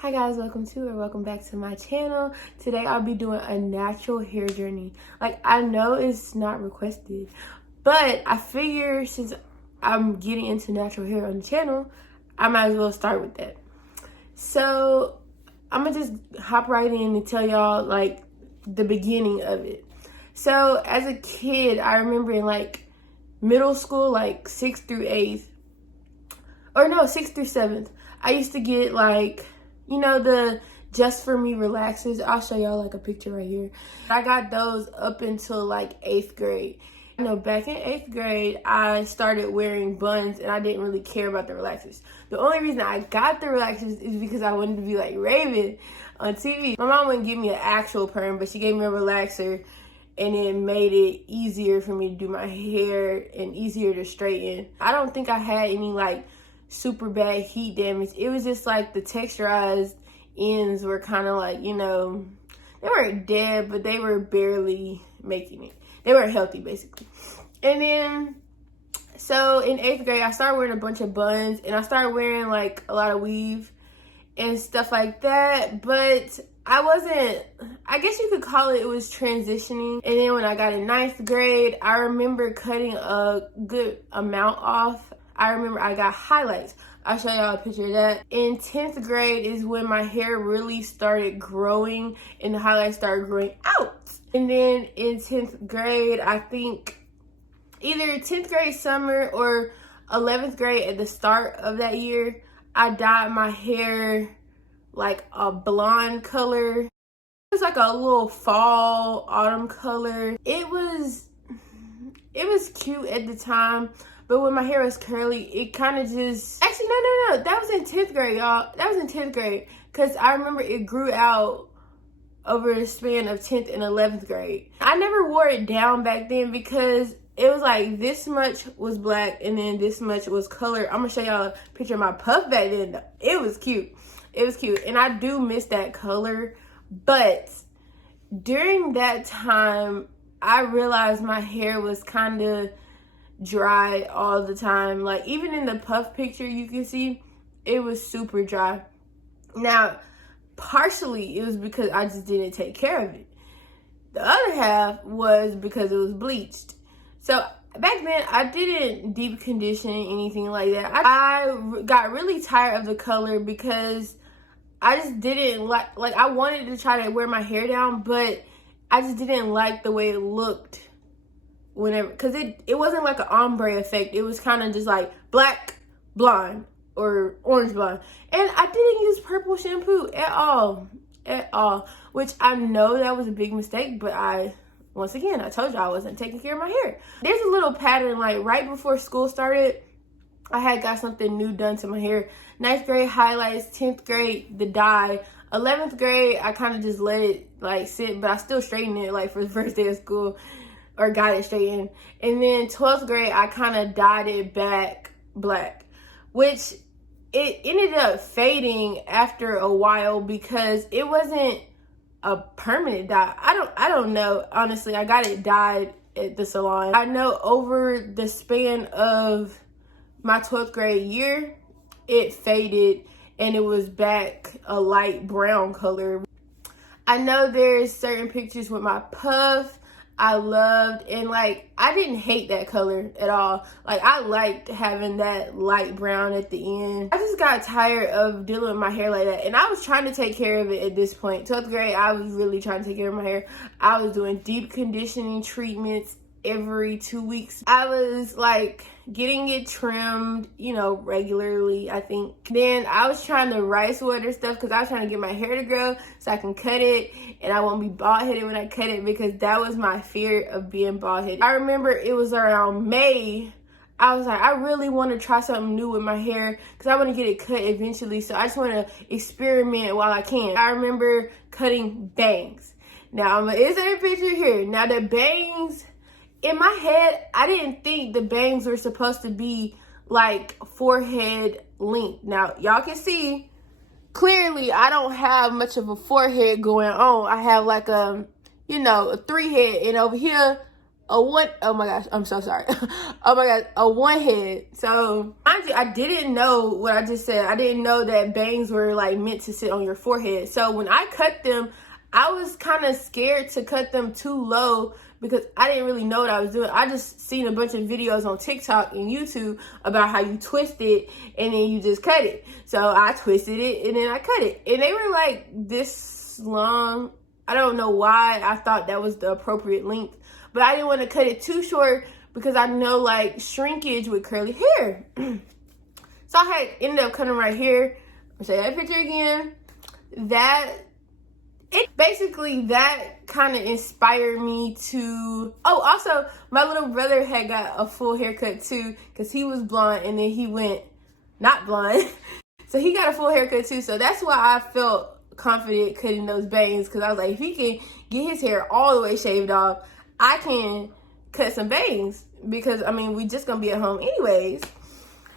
Hi guys, welcome back to my channel. Today I'll be doing a natural hair journey. Like, I know it's not requested, but I figure since I'm getting into natural hair on the channel, I might as well start with that. So I'm gonna just hop right in and tell y'all like the beginning of it. So as a kid, I remember in like middle school, like 6th through 8th, or no, 6th through 7th, I used to get like, you know, the Just For Me relaxers. I'll show y'all like a picture right here. I got those up until like 8th grade. You know, back in 8th grade, I started wearing buns and I didn't really care about the relaxers. The only reason I got the relaxers is because I wanted to be like Raven on TV. My mom wouldn't give me an actual perm, but she gave me a relaxer and it made it easier for me to do my hair and easier to straighten. I don't think I had any like super bad heat damage. It was just like the texturized ends were kind of like, you know, they weren't dead, but they were barely making it. They weren't healthy, basically. And then, so in 8th grade, I started wearing a bunch of buns, and I started wearing like a lot of weave and stuff like that. But I guess you could call it was transitioning. And then when I got in 9th grade, I remember cutting a good amount off. I remember I got highlights. I'll show y'all a picture of that. In 10th grade is when my hair really started growing and the highlights started growing out. And then in 10th grade, I think either 10th grade summer or 11th grade at the start of that year, I dyed my hair like a blonde color. It was like a little fall autumn color. It was cute at the time. But when my hair was curly, it kind of just... Actually, no. That was in 10th grade, y'all. That was in 10th grade. Because I remember it grew out over the span of 10th and 11th grade. I never wore it down back then because it was like this much was black and then this much was color. I'm going to show y'all a picture of my puff back then. It was cute. It was cute. And I do miss that color. But during that time, I realized my hair was kind of dry all the time. Like, even in the puff picture you can see it was super dry. Now, partially it was because I just didn't take care of it. The other half was because it was bleached. So back then I didn't deep condition anything like that. I got really tired of the color because I just didn't like I wanted to try to wear my hair down, but I just didn't like the way it looked whenever, because it wasn't like an ombre effect. It was kind of just like black blonde or orange blonde. And I didn't use purple shampoo at all, which I know that was a big mistake, but once again, I told you I wasn't taking care of my hair. There's a little pattern, like right before school started, I had got something new done to my hair. 9th grade highlights, 10th grade the dye, 11th grade I kind of just let it like sit, but I still straightened it like for the first day of school, or got it straightened. And then 12th grade, I kind of dyed it back black, which it ended up fading after a while because it wasn't a permanent dye. I don't know, honestly. I got it dyed at the salon. I know over the span of my 12th grade year, it faded and it was back a light brown color. I know there's certain pictures with my puff I loved, and like I didn't hate that color at all. Like, I liked having that light brown at the end. I just got tired of dealing with my hair like that, and I was trying to take care of it at this point. 12th grade, I was really trying to take care of my hair. I was doing deep conditioning treatments every 2 weeks. I was like getting it trimmed, you know, regularly, I think. Then I was trying to rice water stuff because I was trying to get my hair to grow so I can cut it and I won't be bald headed when I cut it, because that was my fear of being bald headed. I remember it was around May. I was like, I really want to try something new with my hair because I want to get it cut eventually. So I just want to experiment while I can. I remember cutting bangs. Now, I'm going to insert a picture here. Now, the bangs, in my head, I didn't think the bangs were supposed to be like forehead length. Now, y'all can see, clearly, I don't have much of a forehead going on. I have like a, you know, a 3 head. And over here, oh my gosh, I'm so sorry. Oh my gosh, a one head. So mind you, I didn't know what I just said. I didn't know that bangs were like meant to sit on your forehead. So when I cut them, I was kind of scared to cut them too low because I didn't really know what I was doing. I just seen a bunch of videos on TikTok and YouTube about how you twist it and then you just cut it. So I twisted it and then I cut it. And they were like this long. I don't know why I thought that was the appropriate length. But I didn't want to cut it too short because I know like shrinkage with curly hair. So I had ended up cutting right here. I'll show you that picture again. That kind of inspired me to, oh, also my little brother had got a full haircut too because he was blonde and then he went not blonde. So he got a full haircut too. So that's why I felt confident cutting those bangs because I was like, if he can get his hair all the way shaved off, I can cut some bangs because, I mean, we just gonna be at home anyways.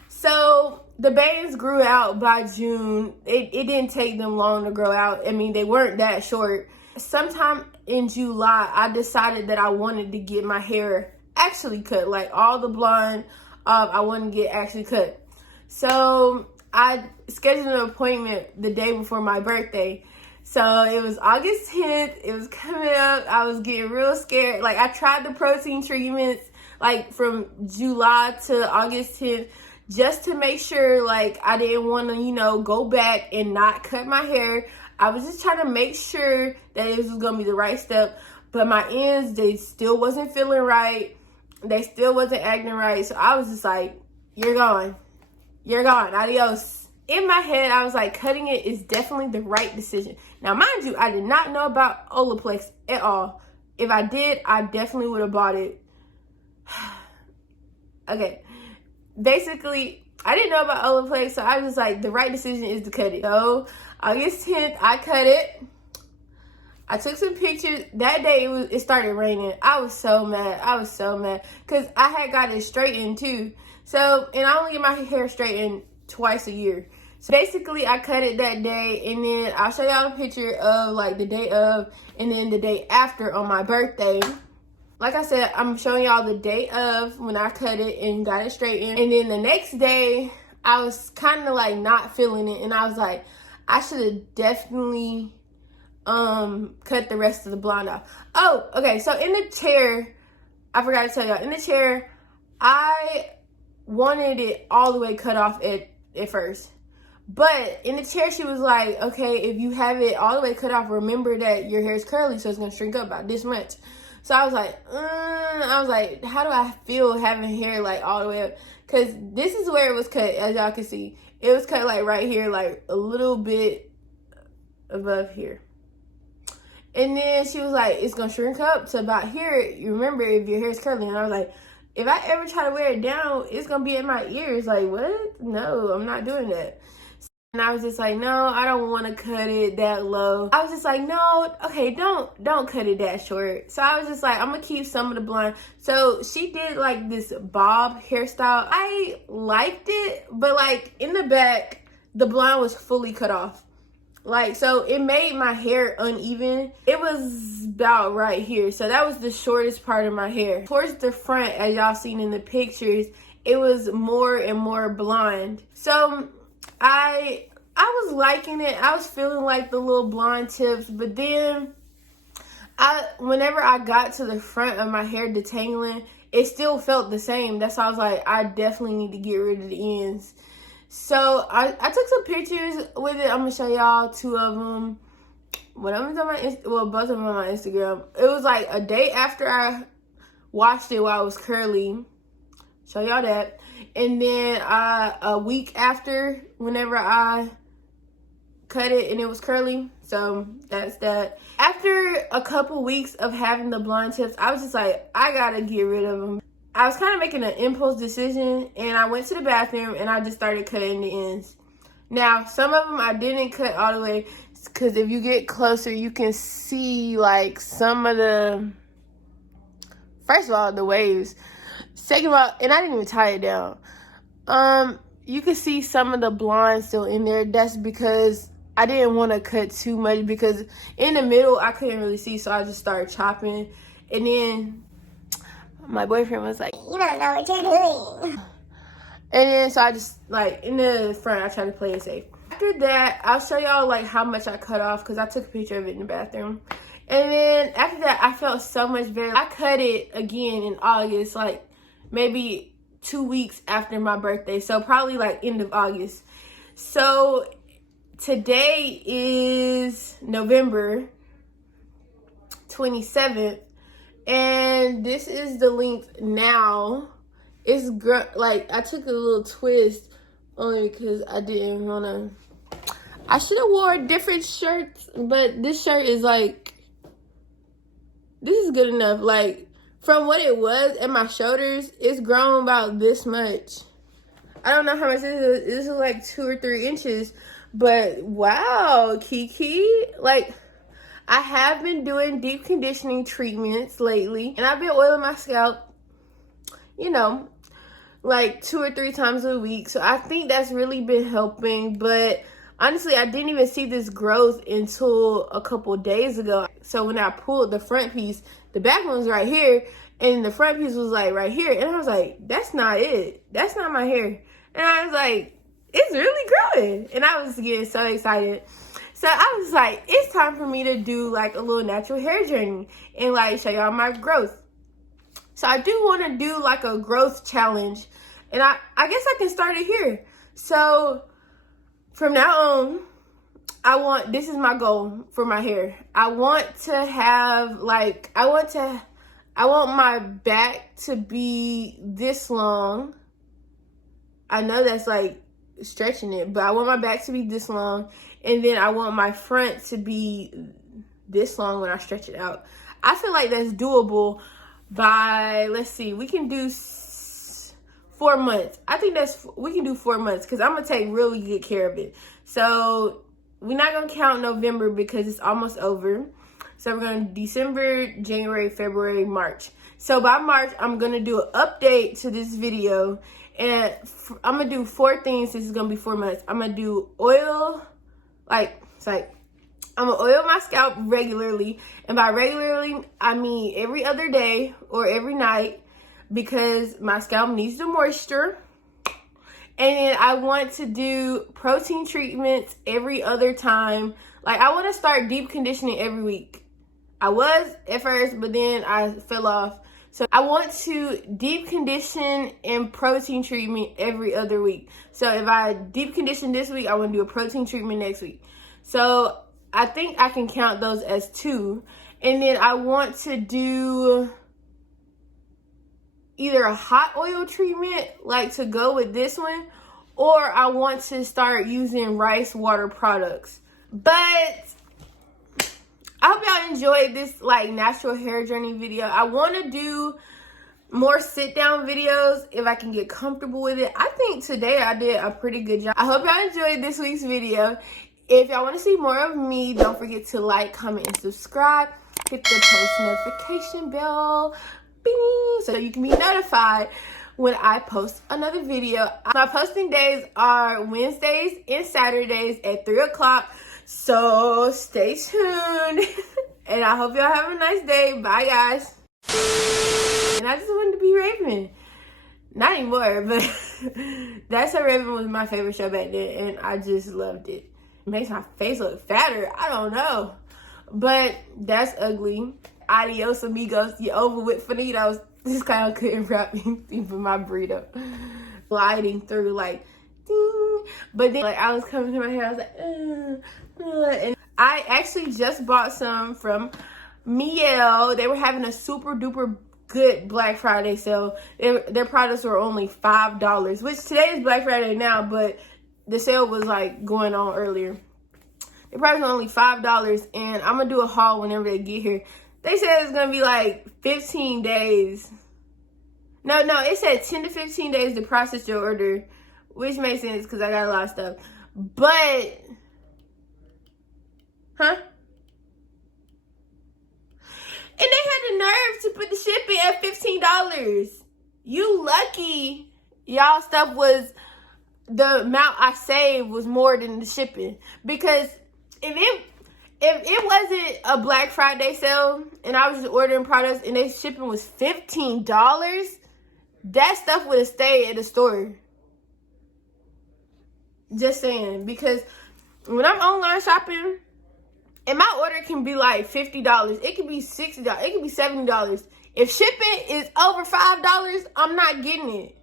So the bangs grew out by June. It didn't take them long to grow out. I mean, they weren't that short. Sometime in July, I decided that I wanted to get my hair actually cut, like all the blonde, I wanted to get actually cut. So I scheduled an appointment the day before my birthday. So it was August 10th. It was coming up. I was getting real scared. Like I tried the protein treatments like from July to August 10th just to make sure like I didn't want to, you know, go back and not cut my hair. I was just trying to make sure that this was going to be the right step. But my ends, they still wasn't feeling right. They still wasn't acting right. So I was just like, you're gone. You're gone. Adios. In my head, I was like, cutting it is definitely the right decision. Now, mind you, I did not know about Olaplex at all. If I did, I definitely would have bought it. Okay. Basically, I didn't know about Olaplex, so I was like, the right decision is to cut it. So, August 10th, I cut it. I took some pictures. That day, it started raining. I was so mad. I was so mad. Because I had got it straightened, too. So, and I only get my hair straightened twice a year. So basically I cut it that day and then I'll show y'all a picture of like the day of and then the day after on my birthday. Like I said, I'm showing y'all the day of when I cut it and got it straightened. And then the next day I was kind of like not feeling it and I was like, I should have definitely cut the rest of the blonde off. Oh, okay, so in the chair, I forgot to tell y'all, in the chair, I wanted it all the way cut off at first. But in the chair, she was like, okay, if you have it all the way cut off, remember that your hair is curly, so it's going to shrink up about this much. So I was like, how do I feel having hair like all the way up? Because this is where it was cut, as y'all can see. It was cut like right here, like a little bit above here. And then she was like, it's going to shrink up to about here. You remember if your hair is curly. And I was like, if I ever try to wear it down, it's going to be in my ears. Like, what? No, I'm not doing that. And I was just like, no, I don't want to cut it that low. I was just like, no, okay, don't cut it that short. So I was just like, I'm going to keep some of the blonde. So she did like this bob hairstyle. I liked it, but like in the back, the blonde was fully cut off. Like, so it made my hair uneven. It was about right here. So that was the shortest part of my hair. Towards the front, as y'all seen in the pictures, it was more and more blonde. So I was liking it. I was feeling like the little blonde tips, but then whenever I got to the front of my hair detangling, it still felt the same. That's why I was like, I definitely need to get rid of the ends. So I took some pictures with it. I'm gonna show y'all two of them. Both of them on my Instagram. It was like a day after I washed it while it was curly. Show y'all that. And then a week after, whenever I cut it and it was curly. So that's that. After a couple weeks of having the blonde tips, I was just like, I gotta get rid of them. I was kind of making an impulse decision and I went to the bathroom and I just started cutting the ends. Now, some of them I didn't cut all the way because if you get closer, you can see like some of the, first of all, the waves. Second of all, and I didn't even tie it down. You can see some of the blonde still in there. That's because I didn't want to cut too much because in the middle, I couldn't really see. So I just started chopping. And then my boyfriend was like, you don't know what you're doing. And then, so I just, like, in the front, I tried to play it safe. After that, I'll show y'all, like, how much I cut off, because I took a picture of it in the bathroom. And then, after that, I felt so much better. I cut it again in August, like, maybe 2 weeks after my birthday. So, probably, like, end of August. So, today is November 27th. And this is the length now. It's like, I took a little twist only because I didn't want to. I should have wore different shirts, but this shirt is like, this is good enough. Like, from what it was at my shoulders, it's grown about this much. I don't know how much this is. This is like 2 or 3 inches, but wow, Kiki. Like, I have been doing deep conditioning treatments lately, and I've been oiling my scalp, you know, like 2 or 3 times a week. So I think that's really been helping. But honestly, I didn't even see this growth until a couple days ago. So when I pulled the front piece, the back one was right here, and the front piece was like right here. And I was like, that's not it. That's not my hair. And I was like, it's really growing. And I was getting so excited. So I was like, it's time for me to do like a little natural hair journey and like show y'all my growth. So I do want to do like a growth challenge, and I guess I can start it here. So from now on, this is my goal for my hair. I want to have like, I want my back to be this long. I know that's like stretching it, but I want my back to be this long, and then I want my front to be this long when I stretch it out. I feel like that's doable by, let's see, we can do 4 months. I think we can do 4 months because I'm going to take really good care of it. So we're not going to count November because it's almost over. So we're going to December, January, February, March. So by March, I'm going to do an update to this video. And I'm going to do 4 things. This is going to be 4 months. I'm going to do oil, I'm going to oil my scalp regularly. And by regularly, I mean every other day or every night, because my scalp needs the moisture. And then I want to do protein treatments every other time. Like, I want to start deep conditioning every week. I was at first, but then I fell off. So I want to deep condition and protein treatment every other week. So if I deep condition this week, I want to do a protein treatment next week. So I think I can count those as 2. And then I want to do either a hot oil treatment, like to go with this one, or I want to start using rice water products. But I hope y'all enjoyed this like natural hair journey video. I want to do more sit down videos if I can get comfortable with it. I think today I did a pretty good job. I hope y'all enjoyed this week's video. If y'all want to see more of me, don't forget to like, comment, and subscribe. Hit the post notification bell, bing, so you can be notified when I post another video. My posting days are Wednesdays and Saturdays at 3 o'clock. So stay tuned. And I hope y'all have a nice day. Bye, guys. And I just wanted to be Raven. Not anymore, but That's So Raven was my favorite show back then, and I just loved it. It makes my face look fatter. I don't know. But that's ugly. Adios, amigos. You're over with finitos. This kind of couldn't wrap anything for my burrito. Gliding through, like, ding. But then, like, I was coming to my hair. I was like, and I actually just bought some from Miel. They were having a super duper good Black Friday sale. Their products were only $5, which today is Black Friday now, but the sale was like going on earlier. Their products were only $5, and I'm gonna do a haul whenever they get here. They said it's gonna be like 15 days. No, it said 10 to 15 days to process your order, which makes sense because I got a lot of stuff. But, huh? And they had the nerve to put the shipping at $15. You lucky y'all stuff was, the amount I saved was more than the shipping. Because if if it wasn't a Black Friday sale and I was just ordering products and they shipping was $15, that stuff would have stayed at the store. Just saying, because when I'm online shopping, and my order can be like $50, it could be $60, it could be $70. If shipping is over $5, I'm not getting it.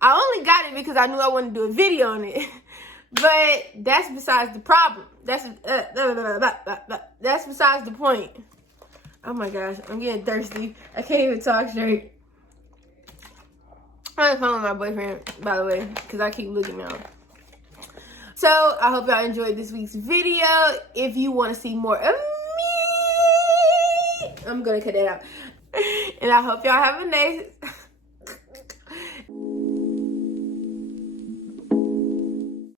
I only got it because I knew I wanted to do a video on it. But that's besides the problem. That's besides the point. Oh my gosh, I'm getting thirsty. I can't even talk straight. I'm on the phone with my boyfriend, by the way, because I keep looking now. So, I hope y'all enjoyed this week's video. If you want to see more of me, I'm going to cut that out. And I hope y'all have a nice...